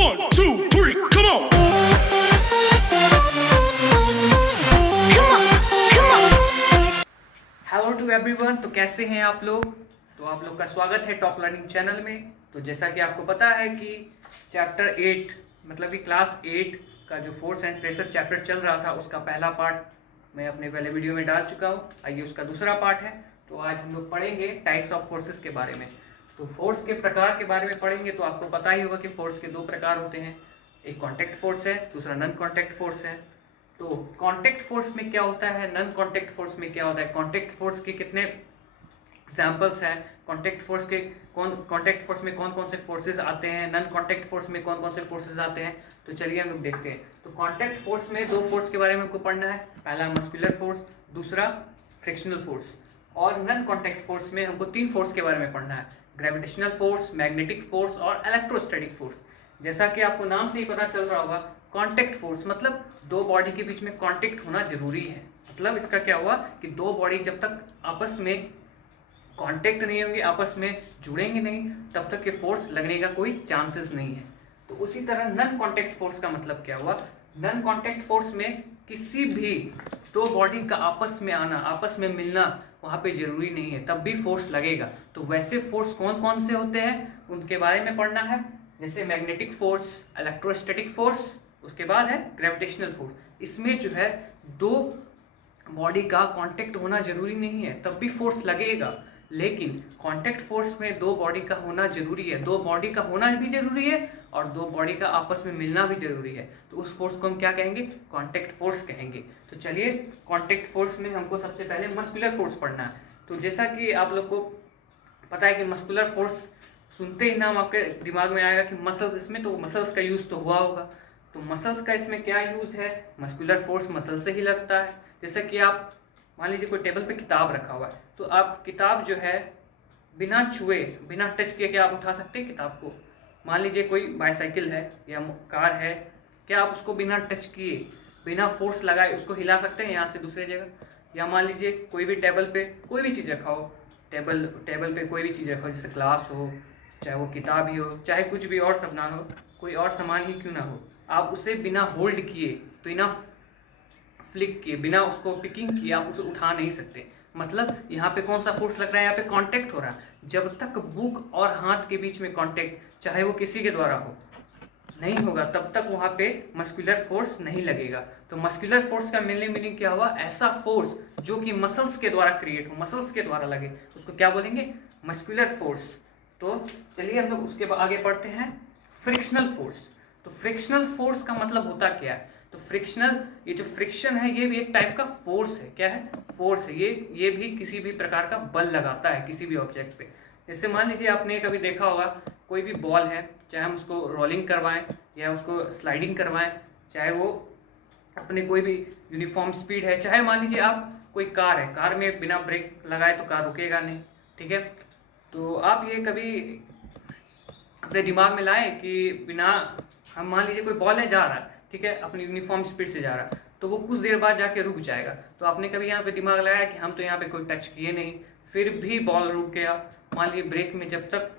1, 2, 3, come on! Hello to everyone. तो कैसे हैं आप लोग? तो आप लोग का स्वागत है टॉप लर्निंग चैनल में। तो जैसा कि आपको पता है कि चैप्टर 8 मतलब कि क्लास 8 का जो फोर्स एंड प्रेशर चैप्टर चल रहा था उसका पहला पार्ट मैं अपने पहले वीडियो में डाल चुका हूँ। आइए उसका दूसरा पार्ट है। तो आज हम लोग पढ़ेंगे टाइप्स ऑफ फोर्सेस के बारे में। तो फोर्स के प्रकार के बारे में पढ़ेंगे। तो आपको पता ही होगा कि फोर्स के दो प्रकार होते हैं, एक कॉन्टैक्ट फोर्स है, दूसरा नॉन कॉन्टैक्ट फोर्स है। तो कॉन्टैक्ट फोर्स में क्या होता है, नॉन कॉन्टैक्ट फोर्स में क्या होता है, कॉन्टैक्ट फोर्स के कितने एग्जाम्पल्स हैं, कॉन्टैक्ट फोर्स में कौन कौन से फोर्सेस आते हैं, नॉन कॉन्टैक्ट फोर्स में कौन कौन से फोर्सेस आते हैं। तो चलिए हम लोग देखते हैं। तो कॉन्टैक्ट फोर्स में दो फोर्स के बारे में हमको पढ़ना है, पहला मस्कुलर फोर्स, दूसरा फ्रिक्शनल फोर्स। और नॉन कॉन्टैक्ट फोर्स में हमको तीन फोर्स के बारे में पढ़ना है, ग्रेविटेशनल फोर्स, मैग्नेटिक फोर्स और इलेक्ट्रोस्टैटिक फोर्स। जैसा कि आपको नाम से ही पता चल रहा होगा, कॉन्टैक्ट फोर्स मतलब दो बॉडी के बीच में कॉन्टैक्ट होना जरूरी है। मतलब इसका क्या हुआ कि दो बॉडी जब तक आपस में कांटेक्ट नहीं होंगे, आपस में जुड़ेंगे नहीं, तब तक के फोर्स लगने का कोई चांसेस नहीं है। तो उसी तरह नॉन कांटेक्ट फोर्स का मतलब क्या हुआ, नॉन कांटेक्ट फोर्स में किसी भी दो बॉडी का आपस में आना, आपस में मिलना वहां पे जरूरी नहीं है, तब भी फोर्स लगेगा। तो वैसे फोर्स कौन कौन से होते हैं उनके बारे में पढ़ना है, जैसे मैग्नेटिक फोर्स, इलेक्ट्रोस्टैटिक फोर्स, उसके बाद है ग्रेविटेशनल फोर्स। इसमें जो है दो बॉडी का कांटेक्ट होना जरूरी नहीं है, तब भी फोर्स लगेगा। लेकिन कांटेक्ट फोर्स में दो बॉडी का होना जरूरी है, दो बॉडी का होना भी जरूरी है और दो बॉडी का आपस में मिलना भी जरूरी है। तो उस फोर्स को हम क्या कहेंगे, कांटेक्ट फोर्स कहेंगे। तो चलिए कांटेक्ट फोर्स में हमको सबसे पहले मस्कुलर फोर्स पढ़ना है। तो जैसा कि आप लोग को पता है कि मस्कुलर फोर्स सुनते ही नाम आपके दिमाग में आएगा कि मसल्स, इसमें तो मसल्स का यूज तो हुआ होगा। तो मसल्स का इसमें क्या यूज है, मस्कुलर फोर्स मसल से ही लगता है। जैसे कि आप मान लीजिए कोई टेबल पे किताब रखा हुआ है, तो आप किताब जो है बिना छुए, बिना टच किए क्या आप उठा सकते हैं किताब को। मान लीजिए कोई बाईसाइकिल है या कार है, क्या आप उसको बिना टच किए, बिना फोर्स लगाए उसको हिला सकते हैं यहाँ से दूसरी जगह। या मान लीजिए कोई भी टेबल पे कोई भी चीज़ रखा हो, टेबल पे कोई भी चीज़ रखा हो, जैसे ग्लास हो, चाहे वो किताब ही हो, चाहे कुछ भी और सामान हो, कोई और सामान ही क्यों ना हो, आप उसे बिना होल्ड किए, बिना फ्लिक किए, बिना उसको पिकिंग किए आप उसे उठा नहीं सकते। मतलब यहाँ पे कौन सा फोर्स लग रहा है, यहाँ पे कांटेक्ट हो रहा है। जब तक बुक और हाथ के बीच में कांटेक्ट, चाहे वो किसी के द्वारा हो, नहीं होगा, तब तक वहाँ पे मस्कुलर फोर्स नहीं लगेगा। तो मस्कुलर फोर्स का मीनिंग क्या हुआ, ऐसा फोर्स जो कि मसल्स के द्वारा क्रिएट हो, मसल्स के द्वारा लगे, उसको क्या बोलेंगे, मस्कुलर फोर्स। तो चलिए हम लोग उसके आगे बढ़ते हैं, फ्रिक्शनल फोर्स। तो फ्रिक्शनल फोर्स का मतलब होता क्या है, तो फ्रिक्शनल, ये जो फ्रिक्शन है ये भी एक टाइप का फोर्स है। क्या है, फोर्स है। ये भी किसी भी प्रकार का बल लगाता है किसी भी ऑब्जेक्ट पे। जैसे मान लीजिए आपने कभी देखा होगा, कोई भी बॉल है, चाहे हम उसको रोलिंग करवाएं या उसको स्लाइडिंग करवाएं, चाहे वो अपने कोई भी यूनिफॉर्म स्पीड है, चाहे मान लीजिए आप कोई कार है, कार में बिना ब्रेक लगाए तो कार रुकेगा नहीं, ठीक है। तो आप ये कभी अपने दिमाग में लाएं कि बिना, हम मान लीजिए कोई बॉल है जा रहा है, ठीक है, अपनी यूनिफॉर्म स्पीड से जा रहा है, तो वो कुछ देर बाद जाके रुक जाएगा। तो आपने कभी यहाँ पे दिमाग लगाया कि हम तो यहाँ पे कोई टच किए नहीं, फिर भी बॉल रुक गया। मान लीजिए ब्रेक में, जब तक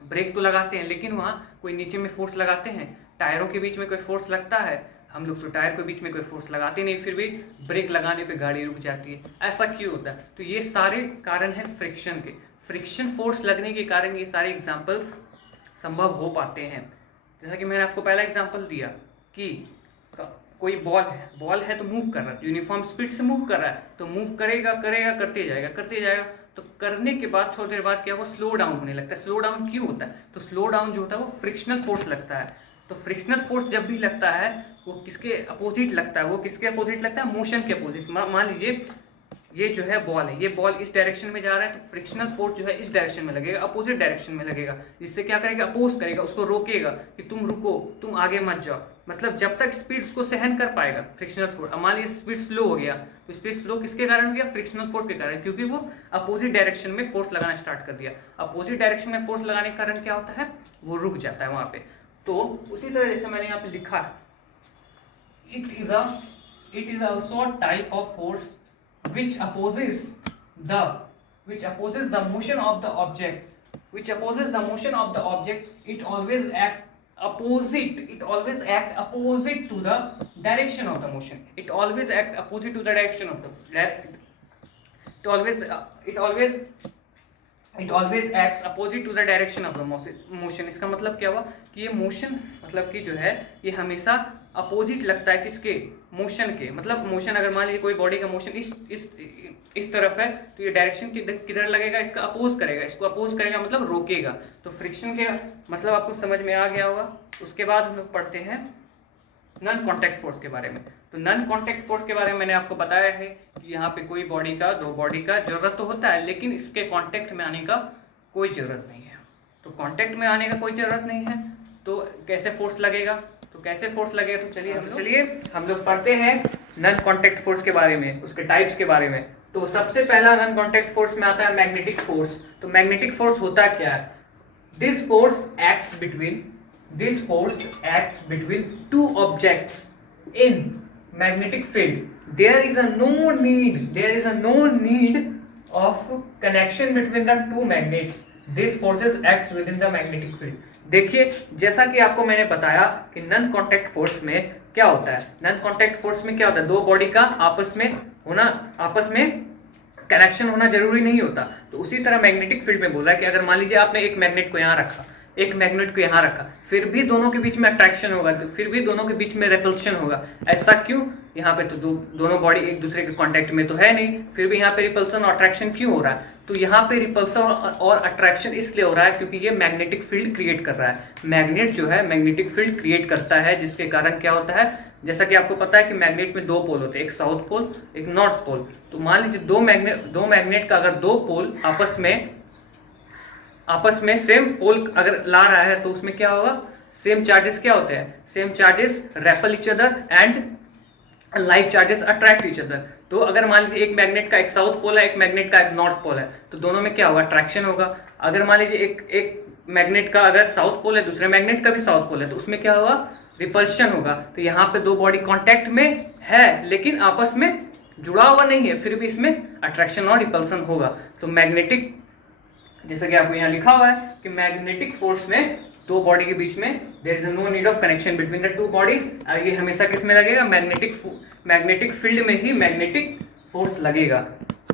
ब्रेक तो लगाते हैं लेकिन वहाँ कोई नीचे में फोर्स लगाते हैं, टायरों के बीच में कोई फोर्स लगता है, हम लोग तो टायर के बीच में कोई फोर्स लगाते नहीं, फिर भी ब्रेक लगाने पे गाड़ी रुक जाती है। ऐसा क्यों होता है, तो ये सारे कारण हैं फ्रिक्शन के। फ्रिक्शन फोर्स लगने के कारण ये सारे एग्जाम्पल्स संभव हो पाते हैं। जैसा कि मैंने आपको पहला एग्जाम्पल दिया कि कोई बॉल है तो मूव कर रहा है, यूनिफॉर्म स्पीड से मूव कर रहा है, तो मूव करेगा करते जाएगा, तो करने के बाद थोड़ी देर बाद क्या, वो स्लो डाउन होने लगता है। स्लो डाउन क्यों होता है, तो स्लो डाउन जो होता है वो फ्रिक्शनल फोर्स लगता है। तो फ्रिक्शनल फोर्स जब भी लगता है वो किसके अपोजिट लगता है, वो किसके अपोजिट लगता है, मोशन के अपोजिट। मान लीजिए ये जो है बॉल है, ये बॉल इस डायरेक्शन में जा रहा है, तो फ्रिक्शनल फोर्स जो है इस डायरेक्शन में लगेगा, अपोजिट डायरेक्शन में लगेगा, जिससे क्या करेगा, अपोज करेगा, उसको रोकेगा कि तुम रुको, तुम आगे मत जाओ। मतलब जब तक स्पीड उसको सहन कर पाएगा फ्रिक्शनल फोर्स। अब मान लीजिए स्पीड स्लो हो गया, तो स्पीड स्लो किसके कारण हो गया, फ्रिक्शनल फोर्स के कारण, क्योंकि वो अपोजिट डायरेक्शन में फोर्स लगाना स्टार्ट कर दिया। अपोजिट डायरेक्शन में फोर्स लगाने के कारण क्या होता है, वो रुक जाता है वहां पे। तो उसी तरह जैसे मैंने यहाँ पे लिखा है, it is also type of force which opposes the motion of the object, it always act opposite, it always act opposite to the direction of the motion. It always act opposite to the direction of the it always acts opposite to the direction of the motion. इसका मतलब क्या हुआ कि ये motion मतलब कि जो है ये हमेशा अपोजिट लगता है किसके, मोशन के। मतलब मोशन अगर मान लीजिए कोई बॉडी का मोशन इस तरफ है तो ये डायरेक्शन किधर लगेगा, इसका अपोज करेगा, इसको अपोज करेगा मतलब रोकेगा। तो फ्रिक्शन के मतलब आपको समझ में आ गया होगा। उसके बाद हम लोग पढ़ते हैं नॉन कॉन्टैक्ट फोर्स के बारे में। तो नॉन कॉन्टैक्ट फोर्स के बारे में मैंने आपको बताया है कि यहाँ पे कोई बॉडी का दो बॉडी का जरूरत तो होता है, लेकिन इसके कांटेक्ट में आने का कोई जरूरत नहीं है। तो कांटेक्ट में आने का कोई जरूरत नहीं है तो कैसे फोर्स लगेगा, तो कैसे फोर्स लगेगा, तो चलिए हम लोग पढ़ते हैं नॉन कॉन्टैक्ट फोर्स के बारे में, उसके टाइप्स के बारे में। तो सबसे पहला नॉन कॉन्टैक्ट फोर्स में आता है मैग्नेटिक फोर्स। तो मैग्नेटिक फोर्स होता क्या है? This force acts between two objects in magnetic field. There is no need of connection between the two magnets. This forces acts within the magnetic field. देखिए जैसा कि आपको मैंने बताया कि नॉन कॉन्टैक्ट फोर्स में क्या होता है, नॉन कॉन्टैक्ट फोर्स में क्या होता है, दो बॉडी का आपस में कनेक्शन होना जरूरी नहीं होता। तो उसी तरह मैग्नेटिक फील्ड में बोला कि अगर मान लीजिए आपने एक मैग्नेट को यहाँ रखा, एक मैग्नेट को यहाँ रखा, फिर भी दोनों के बीच में अट्रैक्शन होगा, तो फिर भी दोनों के बीच में रिपल्शन होगा। ऐसा क्यों? यहाँ पे तो दोनों बॉडी एक दूसरे के कांटेक्ट में तो है नहीं, फिर भी यहाँ पे रिपल्सन और अट्रैक्शन क्यों हो रहा है? तो यहाँ पे रिपल्सन और अट्रैक्शन इसलिए हो रहा है क्योंकि ये मैग्नेटिक फील्ड क्रिएट कर रहा है। मैग्नेट जो है मैग्नेटिक फील्ड क्रिएट करता है, जिसके कारण क्या होता है, जैसा कि आपको पता है कि मैग्नेट में दो पोल होते हैं, एक साउथ पोल एक नॉर्थ पोल। तो मान लीजिए दो मैग्नेट का अगर दो पोल आपस में सेम पोल अगर ला रहा है तो उसमें क्या होगा, सेम चार्जेस क्या होते हैं, same charges REPL each other and like charges attract each other. तो अगर मान लीजिए एक मैग्नेट का एक साउथ पोल है, एक मैग्नेट का एक नॉर्थ पोल है, तो दोनों में क्या होगा, अट्रैक्शन होगा। अगर मान लीजिए एक मैग्नेट का अगर साउथ पोल है, दूसरे मैग्नेट का भी साउथ पोल है, तो उसमें क्या होगा, रिपल्शन होगा। तो यहाँ पे दो बॉडी कॉन्टैक्ट में है लेकिन आपस में जुड़ा हुआ नहीं है, फिर भी इसमें अट्रैक्शन और रिपल्सन होगा। तो मैग्नेटिक, जैसा कि आपको यहाँ लिखा हुआ है कि मैग्नेटिक फोर्स में दो बॉडी के बीच में there is no need of connection between the two bodies. ये हमेशा किस में लगेगा, मैग्नेटिक फील्ड में ही मैग्नेटिक फोर्स लगेगा।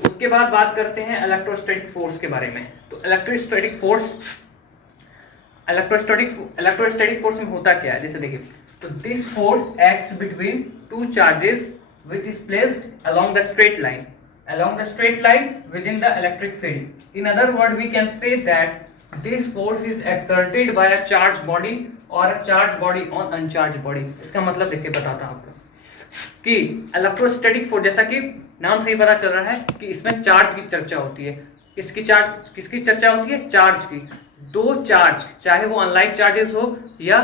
उसके बाद बात करते हैं इलेक्ट्रोस्टैटिक फोर्स के बारे में। तो इलेक्ट्रोस्टैटिक फोर्स में होता क्या है, जैसे देखिए, तो this force acts between two charges which is placed along the straight line within the electric field. In other words, we can say that this force is exerted by a charged body or a charged body on uncharged body. इसका मतलब देखिए बताता हूँ आपको कि electrostatic force, जैसा कि नाम से ही पता चल रहा है कि इसमें चार्ज की चर्चा होती है। किसकी चर्चा होती है, चार्ज की। दो चार्ज, चाहे वो अनलाइक चार्जेस हो या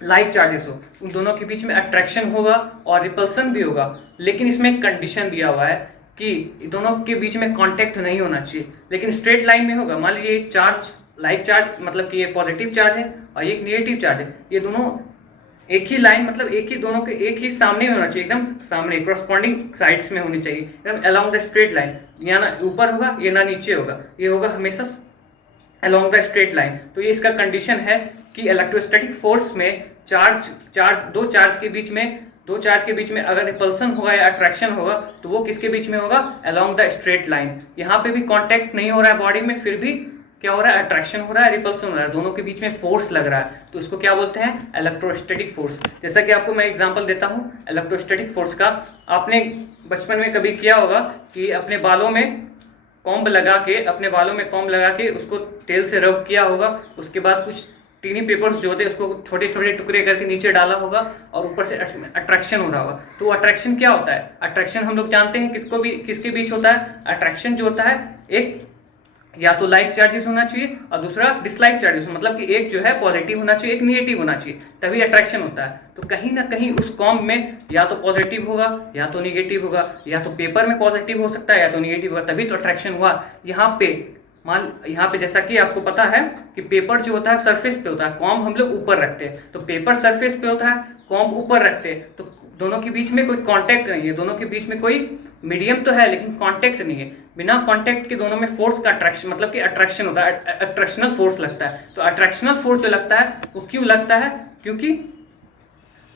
लाइक चार्जेस हो, उन दोनों के बीच में अट्रैक्शन होगा और रिपल्सन भी होगा। लेकिन इसमें एक कंडीशन दिया हुआ है कि दोनों के बीच में कांटेक्ट नहीं होना चाहिए, लेकिन स्ट्रेट लाइन में होगा। मान लीजिए एक चार्ज, लाइक चार्ज मतलब कि ये पॉजिटिव चार्ज है और एक नेगेटिव चार्ज है, ये दोनों एक ही लाइन मतलब एक ही सामने में होना चाहिए, एकदम सामने कॉरस्पॉन्डिंग साइड्स में होनी चाहिए, एकदम अलोंग द स्ट्रेट लाइन। यहाँ ना ऊपर होगा, ये ना नीचे होगा, ये होगा हमेशा अलोंग द स्ट्रेट लाइन। तो ये इसका कंडीशन है कि इलेक्ट्रोस्टैटिक फोर्स में दो चार्ज के बीच में अगर रिपल्सन होगा या अट्रैक्शन होगा तो वो किसके बीच में होगा, अलोंग द स्ट्रेट लाइन। यहाँ पे भी कांटेक्ट नहीं हो रहा है बॉडी में, फिर भी क्या हो रहा है, अट्रैक्शन हो रहा है, रिपल्सन हो रहा है, दोनों के बीच में फोर्स लग रहा है। तो इसको क्या बोलते हैं, इलेक्ट्रोस्टैटिक फोर्स। जैसा कि आपको मैं एग्जांपल देता हूँ इलेक्ट्रोस्टैटिक फोर्स का। आपने बचपन में कभी किया होगा कि अपने बालों में कॉम्ब लगा के उसको तेल से रब किया होगा, उसके बाद कुछ टीनी पेपर्स जो होते हैं उसको छोटे छोटे टुकड़े करके नीचे डाला होगा और ऊपर से अट्रैक्शन हो रहा होगा। तो अट्रैक्शन क्या होता है, अट्रैक्शन हम लोग जानते हैं किसके बीच होता है। अट्रैक्शन जो होता है, एक या तो लाइक चार्जेस होना चाहिए और दूसरा डिसलाइक चार्जेस, मतलब कि एक जो है पॉजिटिव होना चाहिए, एक निगेटिव होना चाहिए, तभी अट्रैक्शन होता है। तो कहीं ना कहीं उस कॉम्ब में या तो पॉजिटिव होगा या तो निगेटिव होगा, या तो पेपर में पॉजिटिव हो सकता है या तो निगेटिव होगा, तभी तो अट्रैक्शन हुआ। यहाँ पे जैसा कि आपको पता है कि पेपर जो होता है सरफेस पे होता है, कॉम्ब हम लोग ऊपर रखते हैं। तो पेपर सरफेस पे होता है, कॉम्ब ऊपर रखते हैं, तो दोनों के बीच में कोई कांटेक्ट नहीं है, दोनों के बीच में कोई मीडियम तो है लेकिन कांटेक्ट नहीं है। बिना कांटेक्ट के दोनों में फोर्स का अट्रैक्शन मतलब कि अट्रैक्शन होता है, अट्रैक्शनल फोर्स लगता है। तो अट्रैक्शनल फोर्स जो लगता है वो क्यों लगता है? क्योंकि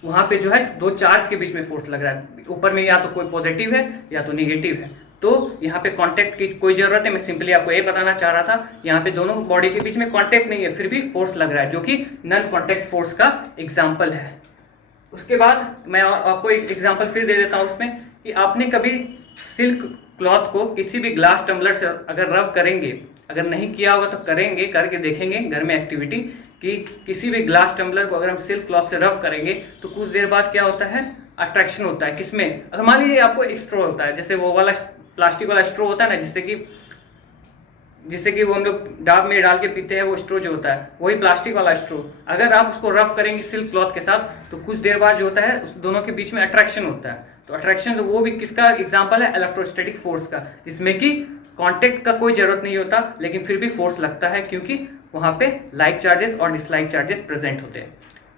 वहां पे जो है दो चार्ज के बीच में फोर्स लग रहा है, ऊपर में या तो कोई पॉजिटिव है या तो निगेटिव है। तो यहाँ पे कांटेक्ट की कोई जरूरत है, मैं सिंपली आपको ये बताना चाह रहा था। यहाँ पे दोनों बॉडी के बीच में कांटेक्ट नहीं है, फिर भी फोर्स लग रहा है, जो कि नॉन कांटेक्ट फोर्स का एग्जाम्पल है। उसके बाद मैं आपको एक एग्जाम्पल फिर दे देता हूँ उसमें, कि आपने कभी सिल्क क्लॉथ को किसी भी ग्लास टम्बलर से अगर रब करेंगे, अगर नहीं किया होगा तो करेंगे, करके देखेंगे घर में एक्टिविटी, कि किसी भी ग्लास टम्बलर को अगर हम सिल्क क्लॉथ से रब करेंगे तो कुछ देर बाद क्या होता है, अट्रैक्शन होता है। किसमें? अगर मान लीजिए आपको एक स्ट्रो होता है, जैसे वो वाला प्लास्टिक वाला स्ट्रो होता है ना, जिससे कि वो हम लोग डाब में डाल के पीते हैं, वो स्ट्रो जो होता है वही प्लास्टिक वाला स्ट्रो। अगर आप उसको रफ करेंगे सिल्क क्लॉथ के साथ तो कुछ देर बाद जो होता है उस दोनों के बीच में अट्रैक्शन होता है। तो अट्रैक्शन तो वो भी किसका एग्जांपल है? इलेक्ट्रोस्टैटिक फोर्स का, जिसमें कि कांटेक्ट का कोई जरूरत नहीं होता लेकिन फिर भी फोर्स लगता है, क्योंकि वहां पे लाइक चार्जेस और डिसलाइक चार्जेस प्रेजेंट होते हैं।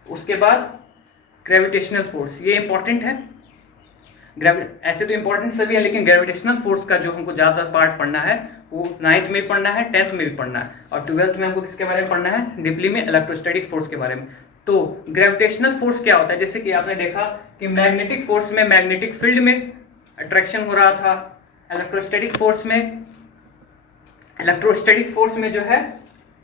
उसके बाद ग्रेविटेशनल फोर्स, ये इंपॉर्टेंट है। ऐसे तो इंपॉर्टेंट सभी है, लेकिन ग्रेविटेशनल फोर्स का जो हमको ज्यादा पार्ट पढ़ना है वो 9th में पढ़ना है, 10th में भी पढ़ना है, और 12th में हमको किसके बारे में पढ़ना है? डीपली में इलेक्ट्रोस्टैटिक फोर्स के बारे में। तो ग्रेविटेशनल फोर्स क्या होता है? जैसे कि आपने देखा कि मैग्नेटिक फोर्स में मैग्नेटिक फील्ड में अट्रैक्शन हो रहा था, इलेक्ट्रोस्टैटिक फोर्स में जो है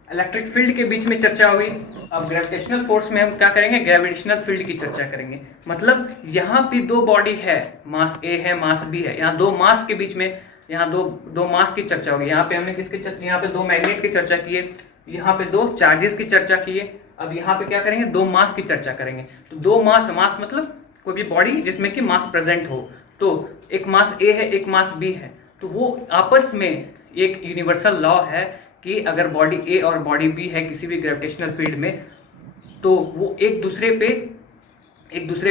इलेक्ट्रिक फील्ड के बीच में चर्चा हुई। अब ग्रेविटेशनल फोर्स में हम क्या करेंगे? ग्रेविटेशनल फील्ड की चर्चा करेंगे। मतलब यहाँ पे दो बॉडी है, मास ए है, मास बी है, यहाँ दो मास के बीच में यहाँ दो मास की चर्चा होगी। यहाँ पे हमने किसकी चर्चा, यहाँ पे दो मैग्नेट की चर्चा की है, यहाँ पे दो चार्जेस की चर्चा की है। अब यहाँ पे क्या करेंगे? दो मास की चर्चा करेंगे। तो दो मास मतलब कोई भी बॉडी जिसमें कि मास प्रेजेंट हो, तो एक मास ए है, एक मास बी है, तो वो आपस में एक यूनिवर्सल लॉ है कि अगर बॉडी ए और बॉडी बी है किसी भी ग्रेविटेशनल फील्ड में, तो वो एक दूसरे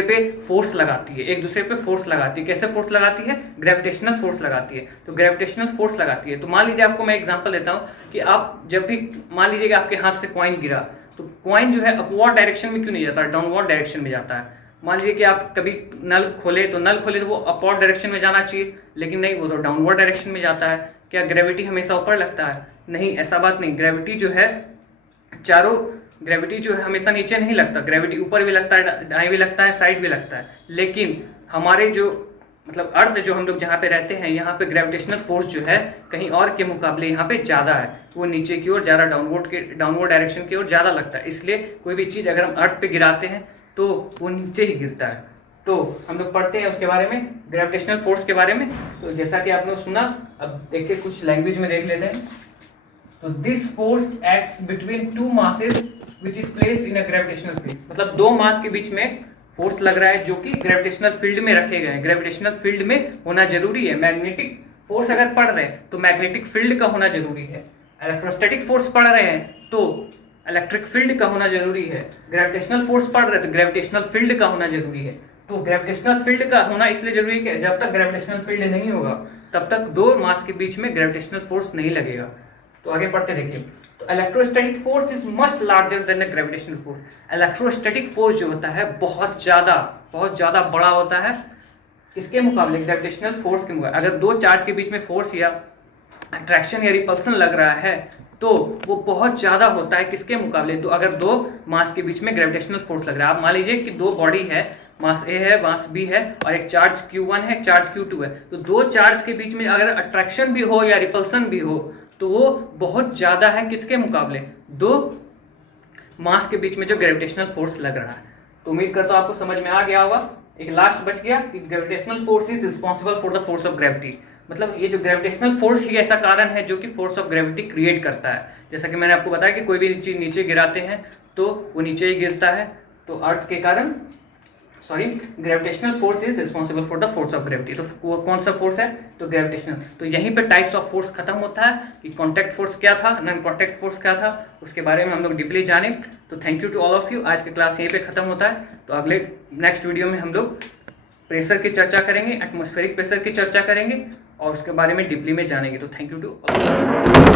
पे फोर्स लगाती है, कैसे फोर्स लगाती है? ग्रेविटेशनल फोर्स लगाती है। तो ग्रेविटेशनल फोर्स लगाती है। तो मान लीजिए आपको मैं एग्जांपल देता हूं कि आप जब भी मान लीजिए कि आपके हाथ से कॉइन गिरा, तो कॉइन जो है अपवर्ड डायरेक्शन में क्यों नहीं जाता, डाउनवर्ड डायरेक्शन में जाता है। मान लीजिए कि आप कभी नल खोले तो वो अपवर्ड डायरेक्शन में जाना चाहिए, लेकिन नहीं, वो तो डाउनवर्ड डायरेक्शन में जाता है। क्या ग्रेविटी हमेशा ऊपर लगता है? नहीं, ऐसा बात नहीं। ग्रेविटी जो है हमेशा नीचे नहीं लगता, ग्रेविटी ऊपर भी लगता है, दाएं भी लगता है, साइड भी लगता है। लेकिन हमारे जो मतलब अर्थ जो हम लोग जहाँ पे रहते हैं, यहाँ पे ग्रेविटेशनल फोर्स जो है कहीं और के मुकाबले यहाँ पे ज्यादा है, वो नीचे की ओर ज्यादा, डाउनवर्ड डायरेक्शन की ओर ज्यादा लगता है। इसलिए कोई भी चीज अगर हम अर्थ पे गिराते हैं तो वो नीचे ही गिरता है। तो हम लोग पढ़ते हैं उसके बारे में, ग्रेविटेशनल फोर्स के बारे में। तो जैसा कि आपने सुना, अब देखिए कुछ लैंग्वेज में देख लेते हैं। तो this force acts between two masses which is placed in a gravitational field, मतलब दो मास के बीच में फोर्स लग रहा है जो कि ग्रेविटेशनल फील्ड में रखे गए हैं। ग्रेविटेशनल फील्ड में होना जरूरी है। मैग्नेटिक फोर्स अगर पढ़ रहे हैं तो मैग्नेटिक फील्ड का होना जरूरी है। इलेक्ट्रोस्टैटिक फोर्स पढ़ रहे हैं तो इलेक्ट्रिक फील्ड का होना जरूरी है। ग्रेविटेशनल फोर्स पढ़ रहे हैं तो ग्रेविटेशनल फील्ड का होना जरूरी है। तो ग्रेविटेशनल फील्ड का होना इसलिए जरूरी है कि जब तक ग्रेविटेशनल फील्ड नहीं होगा तब तक दो मास के बीच में ग्रेविटेशनल फोर्स नहीं लगेगा। तो आगे पढ़ते देखिए। तो electrostatic force is much larger than the gravitational force. Electrostatic force जो होता है बहुत ज्यादा बड़ा होता है किसके मुकाबले? ग्रेविटेशनल फोर्स के मुकाबले। अगर दो चार्ज के बीच में फोर्स या अट्रैक्शन या रिपल्सन लग रहा है तो वो बहुत ज्यादा होता है किसके मुकाबले? तो अगर दो मास के बीच में ग्रेविटेशनल फोर्स लग रहा है, आप मान लीजिए कि दो बॉडी है, मास ए है, मास बी है, और एक चार्ज Q1 है, चार्ज Q2 है, तो दो चार्ज के बीच में अगर अट्रैक्शन भी हो या रिपल्सन भी हो तो वो बहुत ज्यादा है किसके मुकाबले? दो मास के बीच में जो ग्रेविटेशनल फोर्स लग रहा है। तो उम्मीद करता हूं आपको समझ में आ गया होगा। एक लास्ट बच गया कि gravitational force is responsible for the force of gravity. मतलब ये जो ग्रेविटेशनल फोर्स ही ऐसा कारण है जो कि फोर्स ऑफ ग्रेविटी क्रिएट करता है। जैसा कि मैंने आपको बताया कि कोई भी चीज नीचे गिराते हैं तो वो नीचे ही गिरता है, तो अर्थ के कारण gravitational force is responsible for the force of gravity. तो वो कौन सा फोर्स है? तो ग्रेविटेशनल। तो यहीं पे टाइप्स ऑफ फोर्स खत्म होता है कि कॉन्टैक्ट फोर्स क्या था, नॉन कॉन्टैक्ट फोर्स क्या था, उसके बारे में हम लोग डीपली जाने। तो thank you to all of you. आज की क्लास यहीं पे खत्म होता है। तो अगले नेक्स्ट वीडियो में हम लोग प्रेशर की चर्चा करेंगे, एटमॉस्फेरिक प्रेशर की चर्चा करेंगे और उसके बारे में डीपली में जानेंगे। तो थैंक यू टू ऑल।